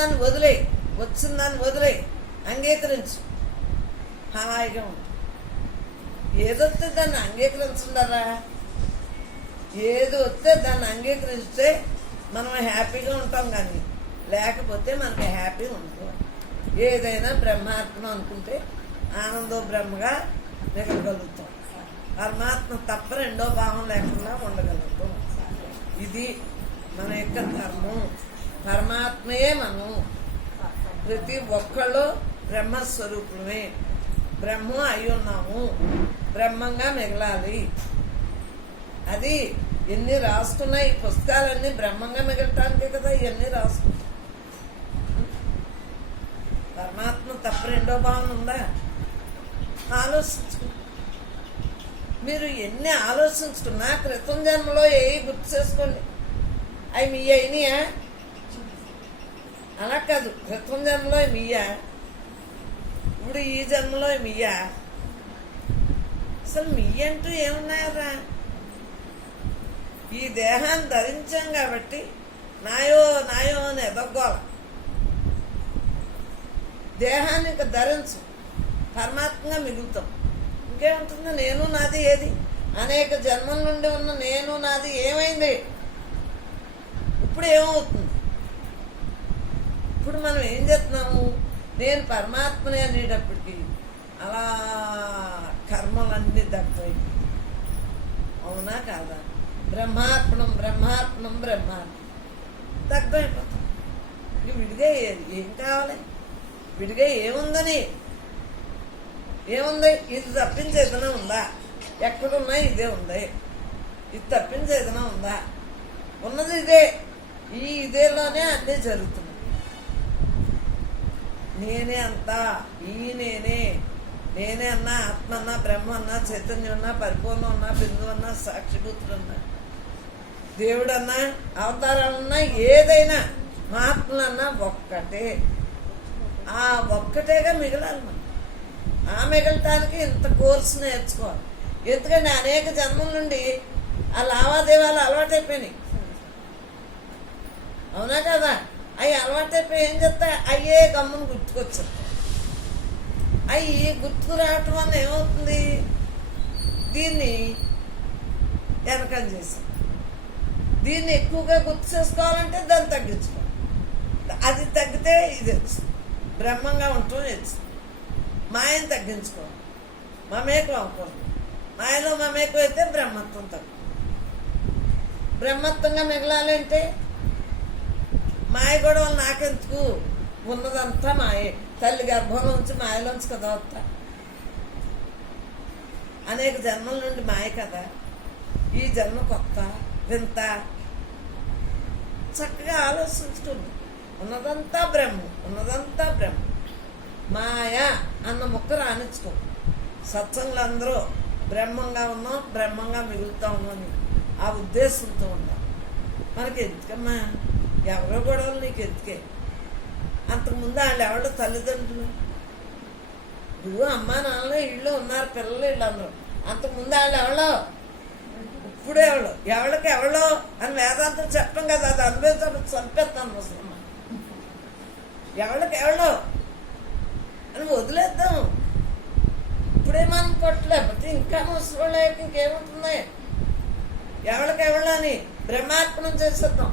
దాన్ని వదిలే, వచ్చిన దాన్ని వదిలే, అంగీకరించు, హాయిగా ఉంటుంది. ఏదొస్తే దాన్ని అంగీకరించండరా. ఏది వస్తే దాన్ని అంగీకరిస్తే మనం హ్యాపీగా ఉంటాం, కానీ లేకపోతే మనకి హ్యాపీ ఉండదు. ఏదైనా బ్రహ్మార్పణ అనుకుంటే ఆనందో బ్రహ్మగా మిగలగలుగుతాం. పరమాత్మ తప్ప రెండో భావం లేకుండా ఉండగలుగుతాం. ఇది మన యొక్క ధర్మం. పరమాత్మయే మనం. ప్రతి ఒక్కళ్ళు బ్రహ్మస్వరూపులమే, బ్రహ్మం అయి ఉన్నాము, బ్రహ్మంగా మిగలాలి. అది ఎన్ని రాసుకున్నాయి ఈ పుస్తకాలన్నీ బ్రహ్మంగా మిగలటానికే కదా ఇవన్నీ రాసుకున్నాయి. పరమాత్మ తప్ప రెండో భావన ఉందా? ఆలోచించు. మీరు ఎన్ని ఆలోచించుకున్నా క్రితం జన్మలో ఏ గుర్తు చేసుకోండి, అవి మీ అయినాయా? అలా కాదు, క్రితం జన్మలో మీయా, ఇప్పుడు ఈ జన్మలో మీయా? అసలు మీ అంటూ ఏమున్నాయరా? ఈ దేహాన్ని ధరించాం కాబట్టి నాయో నాయో అని ఎదగోవాలి. దేహాన్ని ఇంకా ధరించు, పరమాత్మగా మిగులుతాం. ఇంకేముంటుంది? నేను నాది ఏది? అనేక జన్మల నుండి ఉన్న నేను నాది ఏమైంది? ఇప్పుడు ఏమవుతుంది? ఇప్పుడు మనం ఏం చేస్తున్నాము? నేను పరమాత్మని అనేటప్పటికీ అలా కర్మలన్నీ దక్కైపోయి, అవునా కాదా? బ్రహ్మార్పణం బ్రహ్మార్పణం బ్రహ్మార్పణం దక్కైపోతుంది. ఇంక విడిగా ఏం కావాలి? విడిగా ఏముందని? ఏముంది? ఇది తప్పించేదనా ఉందా? ఎక్కడున్నా ఇదే ఉంది. ఇది తప్పించేదనా ఉందా? ఉన్నది ఇదే. ఈ ఇదేలోనే అన్నీ జరుగుతున్నాయి. నేనే అంతా, ఈ నేనే అన్నా, ఆత్మ అన్నా, బ్రహ్మ అన్నా, చైతన్యం అన్నా, పరిపూర్ణం అన్నా, బిందు అన్నా, సాక్షిభూతులన్నా, దేవుడన్నా, అవతారాలన్నా, ఏదైనా మహాత్ములన్నా ఒక్కటే. ఆ ఒక్కటేగా మిగలాలి మనం. ఆ మిగలటానికి ఇంత కోర్సు నేర్చుకోవాలి. ఎందుకంటే అనేక జన్మల నుండి ఆ లావాదేవాలు అలవాటైపోయినాయి, అవునా కదా? అవి అలవాటైపోయి ఏం చేస్తా, అయ్యే గమ్మును గుర్తుకొచ్చారు. అవి గుర్తుకు రావటం వల్ల ఏమవుతుంది? దీన్ని వెనకం చేసాం. దీన్ని ఎక్కువగా గుర్తు చేసుకోవాలంటే దాన్ని తగ్గించుకోవాలి. అది తగ్గితే ఇది వచ్చింది, బ్రహ్మంగా ఉండటం వచ్చింది. మాయను తగ్గించుకోవాలి, మమేకం అవ్వకూడదు. మాయలో మమేకం అయితే బ్రహ్మత్వం తగ్గు. బ్రహ్మత్వంగా మిగలాలంటే మాయ గొడవలు నాకెందుకు? ఉన్నదంతా మాయే. తల్లి గర్భంలోంచి మాయలోంచి కదా వస్తా. అనేక జన్మల నుండి మాయ కదా. ఈ జన్మ కొత్త వింత. చక్కగా ఆలోచించుతుంది. ఉన్నదంతా బ్రహ్మ, ఉన్నదంతా బ్రహ్మ. మాయ అన్న ముక్క రానిచ్చుకో. సత్సంగులు అందరూ బ్రహ్మంగా ఉన్నాం, బ్రహ్మంగా మిగులుతా ఉన్నాం, ఆ ఉద్దేశంతో ఉన్నాం. మనకి ఎందుకమ్మా ఎవరో గొడవలు? నీకు ఎందుకే? అంతకుముందు వాళ్ళు ఎవరు తల్లిదండ్రులు? నువ్వు అమ్మా నాన్న ఇళ్ళు ఉన్నారు, పిల్లలు ఇళ్ళు అందరూ. అంతకుముందు వాళ్ళు ఎవరో, ఇప్పుడే ఎవరు, ఎవరికి ఎవరో అని వేదాంతం చెప్పడం కదా. అది అనుభవించడం చంపేస్తాను ముసలమ్మ. ఎవరికి ఎవరో అని వదిలేద్దాం. ఇప్పుడే మనం కొట్టలేకపోతే ఇంకా ముసలి ఇంకేముంటుంది? ఎవరికి ఎవరో అని బ్రహ్మార్పణం చేసేద్దాం.